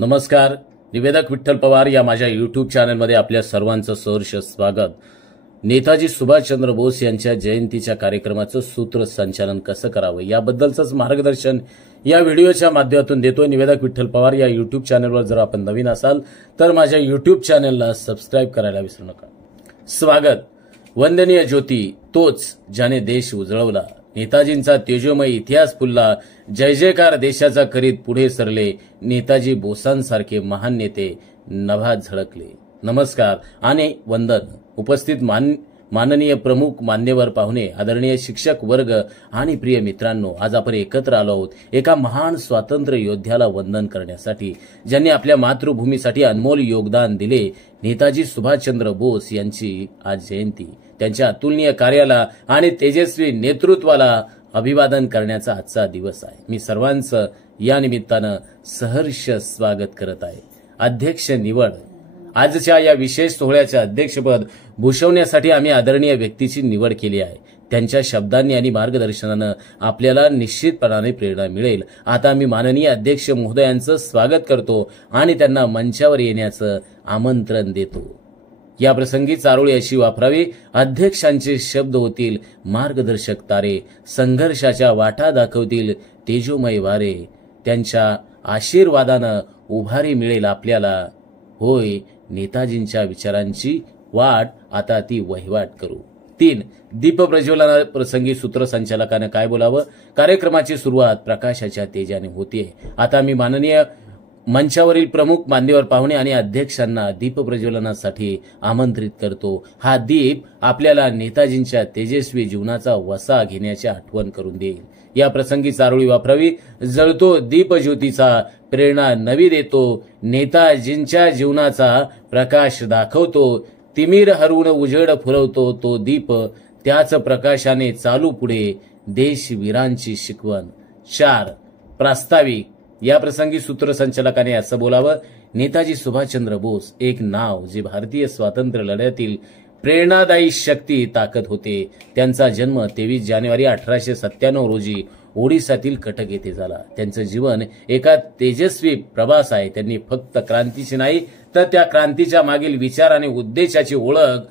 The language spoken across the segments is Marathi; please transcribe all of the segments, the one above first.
नमस्कार. निवेदक विठ्ठल पवार या माझ्या यूट्यूब चॅनलमध्ये आपल्या सर्वांचं सहर्ष स्वागत. नेताजी सुभाषचंद्र बोस यांच्या जयंतीच्या कार्यक्रमाचं सूत्रसंचालन कसं करावं याबद्दलचंच मार्गदर्शन या व्हिडिओच्या माध्यमातून देतोय. निवेदक विठ्ठल पवार या यूट्यूब चॅनलवर जर आपण नवीन असाल तर माझ्या यूट्यूब चॅनलला सबस्क्राईब करायला विसरू नका. स्वागत. वंदनीय ज्योती तोच ज्याने देश उजळवला, नेताजींचा तेजोमय इतिहास फुलला, जय जयकार देशाचा करीत पुढे सरले, नेताजी बोसांसारखे महान नेते नभात झळकले. नमस्कार आणि वंदन. उपस्थित माननीय प्रमुख मान्यवर पाहुणे, आदरणीय शिक्षक वर्ग आणि प्रिय मित्रांनो, आज आपण एकत्र आलो आहोत एका महान स्वातंत्र्य योद्ध्याला वंदन करण्यासाठी, ज्यांनी आपल्या मातृभूमीसाठी अनमोल योगदान दिले. नेताजी सुभाषचंद्र बोस यांची आज जयंती. त्यांच्या अतुलनीय कार्याला आणि तेजस्वी नेतृत्वाला अभिवादन करण्याचा आजचा दिवस आहे. मी सर्वांचं या निमित्तानं सहर्ष स्वागत करत आहे. अध्यक्ष निवड. आजच्या या विशेष सोहळ्याचे अध्यक्षपद भूषवण्यासाठी आम्ही आदरणीय व्यक्तीची निवड केली आहे. त्यांच्या शब्दांनी आणि मार्गदर्शनानं आपल्याला निश्चितपणाने प्रेरणा मिळेल. आता आम्ही माननीय अध्यक्ष महोदयांचं स्वागत करतो आणि त्यांना मंचावर येण्याचं आमंत्रण देतो. या प्रसंगी चारोळी अशी वापरावी. अध्यक्षांचे शब्द होतील मार्गदर्शक तारे, संघर्षाच्या वाटा दाखवतील तेजोमय वारे. त्यांच्या आशीर्वादानं उभारी मिळेल आपल्याला. होय, नेताजींच्या विचारांची वाट आता ती वहिवाट करू. 3. दीप प्रज्वलना प्रसंगी सूत्रसंचालकानं काय बोलावं. कार्यक्रमाची सुरुवात प्रकाशाच्या तेजाने होते. आता मी माननीय मंचावरील प्रमुख मान्यवर पाहुणे आणि अध्यक्षांना दीप प्रज्वलनासाठी आमंत्रित करतो. हा दीप आपल्याला नेताजींच्या तेजस्वी जीवनाचा वसा घेण्याची आठवण करून देईल. या प्रसंगी चारोळी वापरावी. जळतो दीप ज्योतीचा, प्रेरणा नवी देतो, नेताजींच्या जीवनाचा प्रकाश दाखवतो, तिमिर हरवून उजेड फुलवतो तो दीप, त्याच प्रकाशाने चालू पुढे देशवीरांची शिकवण. 4. प्रास्ताविक. या प्रसंगी सूत्रसंचालकाने असं बोलावं. नेताजी सुभाषचंद्र बोस एक नाव जे भारतीय स्वातंत्र्य लढ्यातील प्रेरणादायी शक्ती ताकद होते. त्यांचा जन्म 23 जानेवारी 1897 रोजी ओडिसातील कटक येथे झाला. त्यांचं जीवन एका तेजस्वी प्रवास आहे. त्यांनी फक्त क्रांतीची नाही तर त्या क्रांतीच्या मागील विचार आणि उद्देशाची ओळख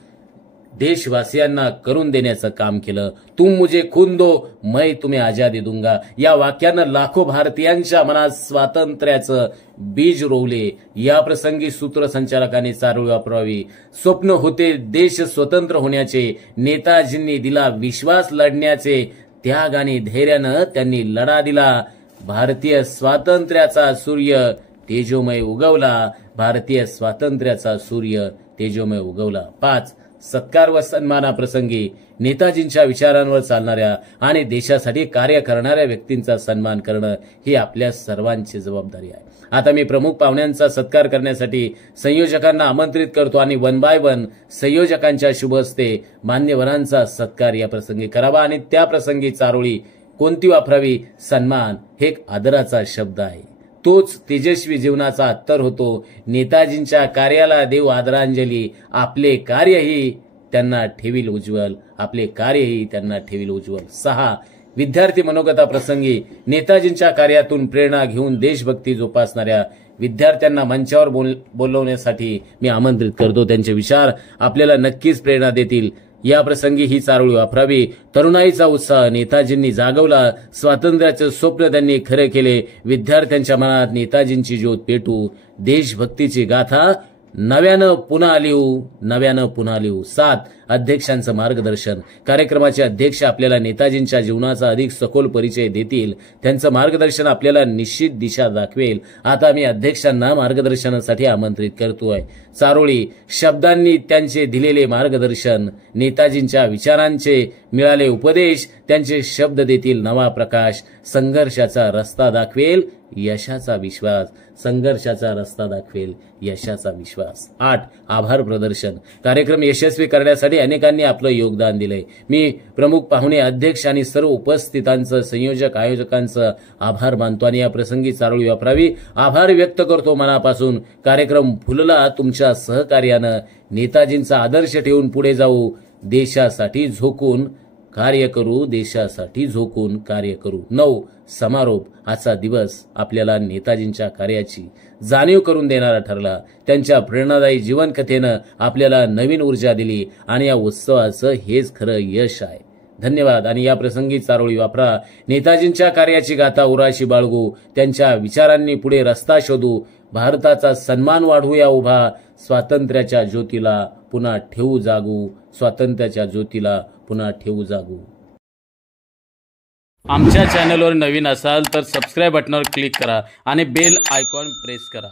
देशवासियांना करून देण्याचं काम केलं. तुम मुझे खून दो, मैं तुम्हें आजादी दूंगा या वाक्यानं लाखो भारतीयांच्या मनात स्वातंत्र्याचं बीज रोवले. या प्रसंगी सूत्रसंचालकाने चारोळी वापरावी. स्वप्न होते देश स्वतंत्र होण्याचे, नेताजींनी दिला विश्वास लढण्याचे, त्याग आणि धैर्यानं त्यांनी लढा दिला. भारतीय स्वातंत्र्याचा सूर्य तेजोमय उगवला. भारतीय स्वातंत्र्याचा सूर्य तेजोमय उगवला. 5. सत्कार व सन्मानाप्रसंगी नेताजींच्या विचारांवर चालणाऱ्या आणि देशासाठी कार्य करणाऱ्या व्यक्तींचा सन्मान करणं ही आपल्या सर्वांची जबाबदारी आहे. आता मी प्रमुख पाहुण्यांचा सत्कार करण्यासाठी संयोजकांना आमंत्रित करतो आणि 1 बाय 1 संयोजकांच्या शुभ हस्ते मान्यवरांचा सत्कार या प्रसंगी करावा. आणि त्या प्रसंगी चारोळी कोणती वापरावी. सन्मान हे एक आदराचा शब्द आहे. तोच तेजस्वी जीवनाचा अत्तर होतो. नेताजींच्या कार्याला देव आदरांजली. आपले कार्यही त्यांना ठेवील उज्ज्वल. आपले कार्यही त्यांना ठेवील उज्ज्वल. 6. विद्यार्थी मनोगता प्रसंगी नेताजींच्या कार्यातून प्रेरणा घेऊन देशभक्ती जोपासणाऱ्या विद्यार्थ्यांना मंचावर बोलवण्यासाठी मी आमंत्रित करतो. त्यांचे विचार आपल्याला नक्कीच प्रेरणा देतील. या प्रसंगी ही चारोळी वापरावी. तरुणाईचा उत्साह नेताजींनी जागवला. स्वातंत्र्याचे स्वप्न त्यांनी खरे केले. विद्यार्थ्यांच्या मनात नेताजींची ज्योत पेटू. देशभक्तीची गाथा नव्यानं पुन्हा लिहू. 7. अध्यक्षांचं मार्गदर्शन. कार्यक्रमाचे अध्यक्ष आपल्याला नेताजींच्या जीवनाचा अधिक सखोल परिचय देतील. त्यांचं मार्गदर्शन आपल्याला निश्चित दिशा दाखवेल. आता मी अध्यक्षांना मार्गदर्शनासाठी आमंत्रित करतोय. चारोळी. शब्दांनी त्यांचे दिलेले मार्गदर्शन, नेताजींच्या विचारांचे मिळाले उपदेश, त्यांचे शब्द देतील नवा प्रकाश. संघर्षाचा रस्ता दाखवेल यशाचा विश्वास. संघर्षाचा रस्ता दाखवेल यशाचा विश्वास. 8. आभार प्रदर्शन. कार्यक्रम यशस्वी करण्यासाठी अनेकांनी आपलं योगदान दिलंय. मी प्रमुख पाहुणे, अध्यक्ष आणि सर्व उपस्थितांचं, संयोजक आयोजकांचं आभार मानतो आणि या प्रसंगी चारोळी वापरावी. आभार व्यक्त करतो मनापासून. कार्यक्रम फुलला तुमच्या सहकार्यानं. नेताजींचा आदर्श ठेवून पुढे जाऊ. देशासाठी झोकून कार्य करू, देशासाठी झोकून कार्य करू. 9. समारोप. आजचा दिवस आपल्याला नेताजींच्या कार्याची जाणीव करून देणारा ठरला. त्यांच्या प्रेरणादायी जीवनकथेनं आपल्याला नवीन ऊर्जा दिली आणि या उत्सवाचं हेच खरं यश आहे. धन्यवाद. आणि या प्रसंगी चारोळी वापरा. नेताजींच्या कार्याची गाथा उराशी बाळगू, त्यांच्या विचारांनी पुढे रस्ता शोधू, भारताचा सन्मान वाढवूया उभा, स्वातंत्र्याच्या ज्योतीला पुन्हा ठेवू जागू, स्वातंत्र्याच्या ज्योतीला पुन्हा ठेवू जागू. आमच्या चॅनलवर नवीन असाल तर सबस्क्राईब बटनावर क्लिक करा आणि बेल आयकॉन प्रेस करा.